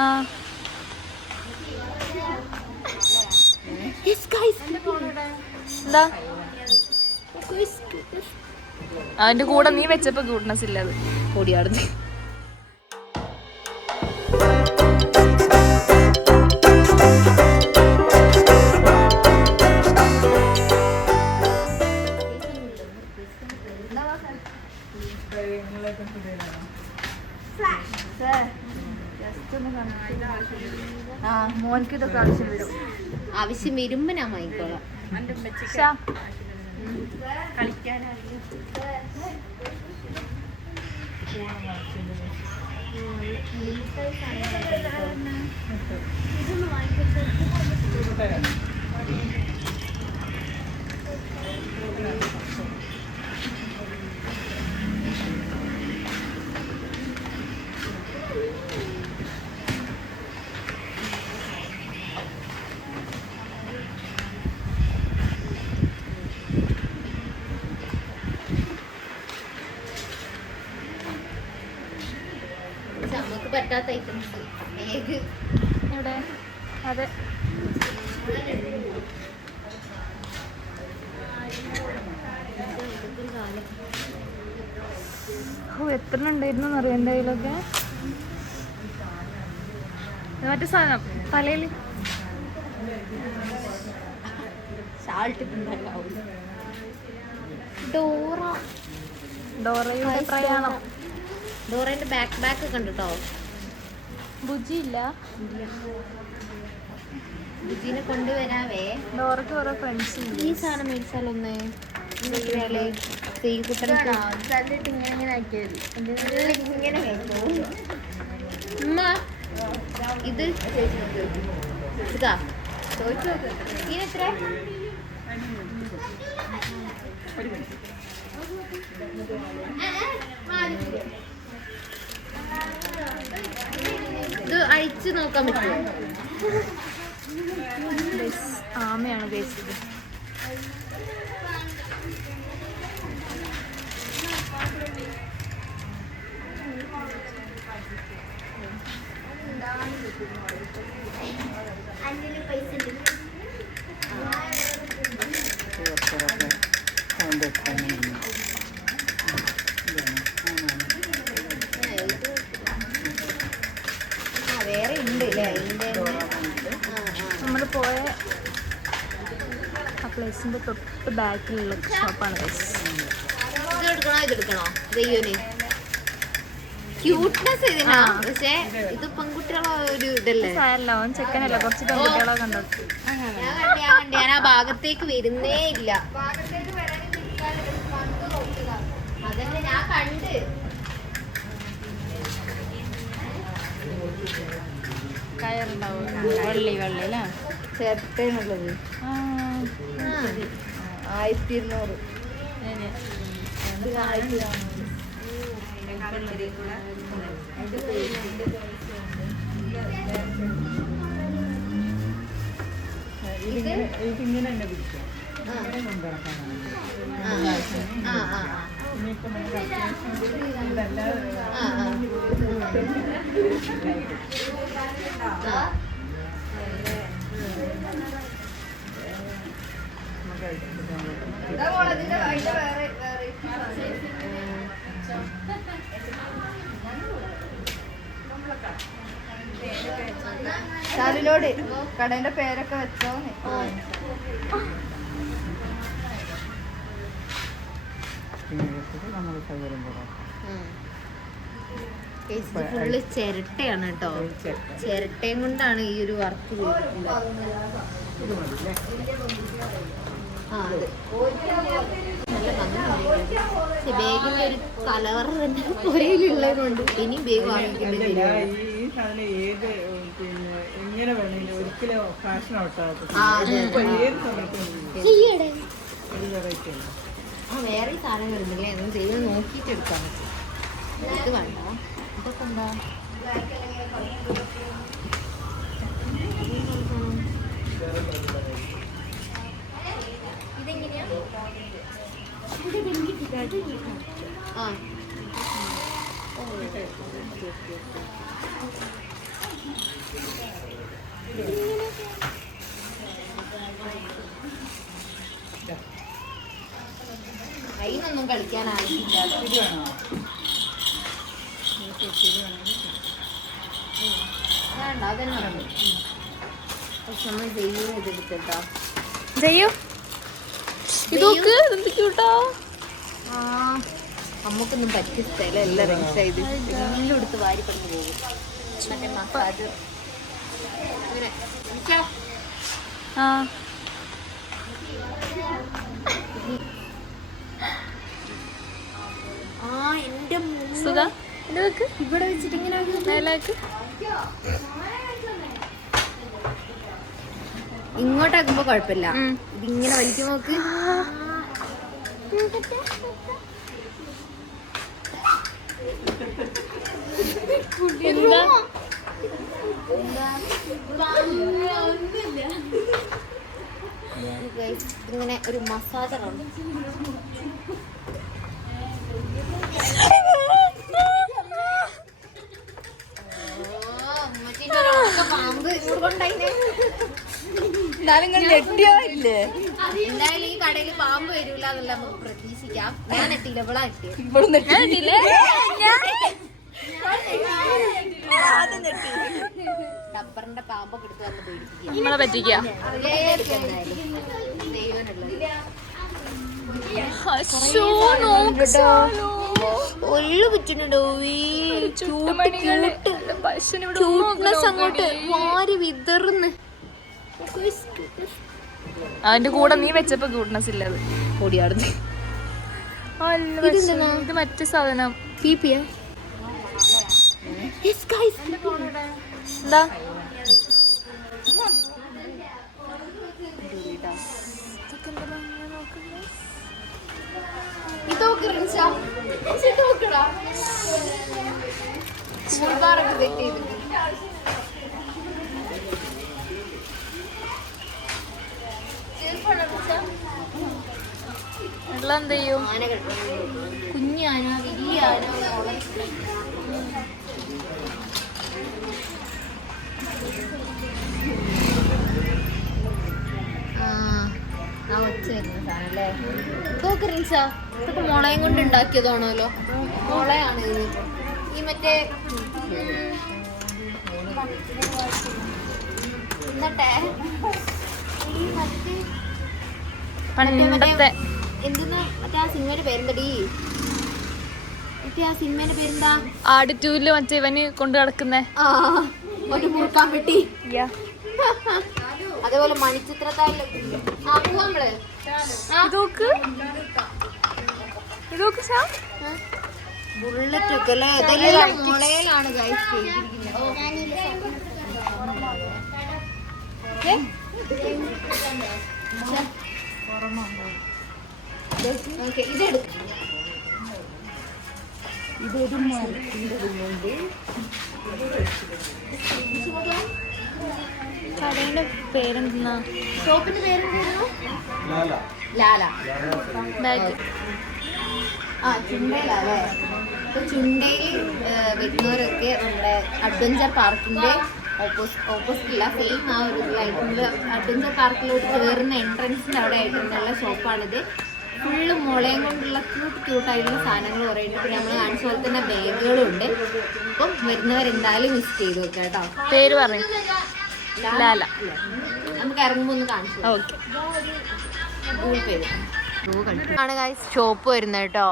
ആ എന്താ അതിന്റെ കൂടെ നീ വെച്ചപ്പോ ക്യൂട്ട്നെസ് ഇല്ല. അത് കൂടിയാടുന്നു. മോൻക്ക് ഇതൊക്കെ ആവശ്യം വരും. ആവശ്യം വരുമ്പോ ഞാൻ വാങ്ങിക്കോളാം. നമുക്ക് പറ്റാത്ത ഐറ്റംസ് എവിടെ? അതെ എത്ര ഉണ്ടായിരുന്നു അറിയാം എൻ്റെ കയ്യിലൊക്കെ. മറ്റേ സാധനം തലയിൽ ഡോറയുടെ പ്രയാണം. ഡോറയുടെ ബാക്ക് കണ്ടിട്ടോ? ബുജി ഇല്ല. ബുജിനെ കൊണ്ടുവരാവേ. ഡോറയ്ക്ക് കുറെ ഫ്രണ്ട്സ് ഉണ്ട്. ഈ സാധനം മേടിച്ചാലൊന്ന് ഇത് ഇതാ ഇതിനെത്ര? ഇത് അഴിച്ച് നോക്കാൻ പറ്റുമോ? ആമയാണ് കഴിച്ചത്. വേറെ ഉണ്ട് നമ്മൾ പോയ ആ പ്ലേസിന്റെ തൊട്ട് ബാക്കിലുള്ള ഷോപ്പാണ്. ഇതെടുക്കണോ? ദയ്യോന് ക്യൂട്ട്നെസ് ഇതിനാ. പക്ഷേ ഇത് പെൺകുട്ടികളെ ഒരു ഇതല്ലേ. ചെക്കനല്ല, കുറച്ച് പെൺകുട്ടികളെ കണ്ടു. ഞാൻ ആ ഭാഗത്തേക്ക് വരുന്നേ ഇല്ല. അതന്നെ ഞാൻ കണ്ട്. കയറുണ്ടാവും വെള്ളി അല്ലേ? ചേർത്തേനുള്ളത് 1200. ഇതിങ്ങനെ തന്നെ പിടിക്കാം. ചാലിലോട് കടേന്റെ പേരൊക്കെ വെച്ചോ. ഫുള്ള് ചിരട്ടയാണ് കേട്ടോ. ചിരട്ടയും കൊണ്ടാണ് ഈ ഒരു വർക്ക് ചെയ്തിട്ടുള്ളത്. നല്ല ഭംഗിയുണ്ട്. പക്ഷെ ബേഗിന്റെ ഒരു കലവറ തന്നെ പുരയിലുള്ളത് കൊണ്ട് ഇനി ബേഗ് വാങ്ങിക്കേണ്ടി വരും. വേറെ സാധനങ്ങളുണ്ടല്ലേ, ഒന്നും ചെയ്ത് നോക്കിയിട്ട് എടുക്കാൻ പറ്റും. ഇത് വേണ്ട. ഇതൊക്കെ എന്താ? ഇതെങ്ങനെയാ? ആ അതിനൊന്നും കളിക്കാനായിട്ടില്ല. വേണ്ട അതന്നെ വേണ്ട. പക്ഷെ നമ്മൾ ഇതെടുക്കട്ടോ. ചെയ്യൂ ഇതൊക്കെ എന്തൊക്കെയൂട്ടാ. ആ നമുക്കൊന്നും പറ്റിയ സ്ഥലമല്ല റൈസായത്. എല്ലാം എടുത്ത് വാരി പറഞ്ഞു പോകും. മറ്റേ മസാജ് ഇങ്ങനെ ആ എന്റെ സുഖ ഇവിടെ വെച്ചിട്ട് ഇങ്ങനെ ഇങ്ങോട്ടാക്കുമ്പോ കുഴപ്പമില്ല. ഇതിങ്ങനെ വലിച്ചു നോക്ക്. ഇങ്ങനെ ഒരു മസാജറാണ്. എന്തായാലും ഈ കടയിൽ പാമ്പ് വരൂല എന്നല്ല നമുക്ക് പ്രതീക്ഷിക്കാം. ഞാൻ എത്തിയില്ല, ഇവളാ എത്തിയത്. ഡബ്ബറിന്റെ പാമ്പൊക്കെ എടുത്ത് വന്ന് പേടിപ്പിക്കുക. നമ്മളെ പറ്റിക്കാം. ഒള്ളു പറ്റുന്നുണ്ടോ? അങ്ങോട്ട് വാരി വിതർന്ന്. അതിന്റെ കൂടെ നീ വെച്ചപ്പോ ക്യൂട്ട്നെസ് ഇല്ലത്. ഓടിയാടുന്നു. ഇത് മറ്റേ സാധനം എന്താ എന്ത് ചെയ്യും? കുഞ്ഞാന വലിയ ആന ഇതൊക്കെ മുളയും കൊണ്ട് ഉണ്ടാക്കിയതാണല്ലോ. മുളയാണ് ഇത്. ഈ മറ്റേ പണ്ടത്തെ എന്തെന്നാ മറ്റേ ആ സിനിമയുടെ പേരെന്തടി? മറ്റേ ആ സിനിമയുടെ പേരെന്താ? ആടിറ്റൂല് മറ്റേ ഇവന് കൊണ്ട് കിടക്കുന്നേ ഒരു മുറുക്കാൻ പെട്ടി. അതേപോലെ മണിച്ചിത്രത്താഴില് നമ്മള് ബുള്ളറ്റ് ഒക്കെ അല്ലേ? ഇതെല്ലാം മുളയിലാണ് ഗൈസ് ചെയ്തിരിക്കുന്നത്. ഇതൊരു കടയുടെ പേരെന്താ? ഷോപ്പിന്റെ പേരെന്തായിരുന്നു? ലാല. ചുണ്ടയിലല്ലേ? ചുണ്ടയിൽ വരുന്നവരൊക്കെ നമ്മുടെ അഡ്വഞ്ചർ പാർക്കിന്റെ ഓപ്പോസിറ്റില്ല, സെയിം ആ ഒരു ഇതിലായിട്ടുണ്ട്. അഡ്വഞ്ചർ പാർക്കിലോട്ട് കയറുന്ന എൻട്രൻസിന്റെ അവിടെ ആയിട്ടുള്ള ഷോപ്പാണിത്. ഫുള്ള് മുളയും കൊണ്ടുള്ള ക്യൂട്ടായിട്ടുള്ള സാധനങ്ങൾ കുറേ ഉണ്ട്. പിന്നെ നമ്മൾ കാണിച്ച പോലെ തന്നെ ബാഗുകളും ഉണ്ട്. അപ്പം വരുന്നവരെന്തായാലും മിസ് ചെയ്തു വെക്കാം കേട്ടോ. പേര് പറഞ്ഞു ലാല. നമുക്ക് ഇറങ്ങുമ്പോൾ ഒന്ന് കാണിച്ചു. ഓക്കെ. ഗൂഗിൾ പേ ആണ് ഗൈസ് ഷോപ്പ് വരുന്നത് കേട്ടോ.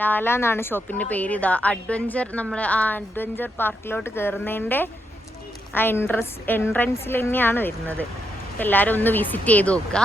ലാല എന്നാണ് ഷോപ്പിന്റെ പേര്. ഇതാ അഡ്വഞ്ചർ, നമ്മൾ ആ അഡ്വഞ്ചർ പാർക്കിലോട്ട് കയറുന്നതിൻ്റെ ആ എൻട്രൻസിൽ തന്നെയാണ് വരുന്നത്. എല്ലാവരും ഒന്ന് വിസിറ്റ് ചെയ്ത് നോക്കുക.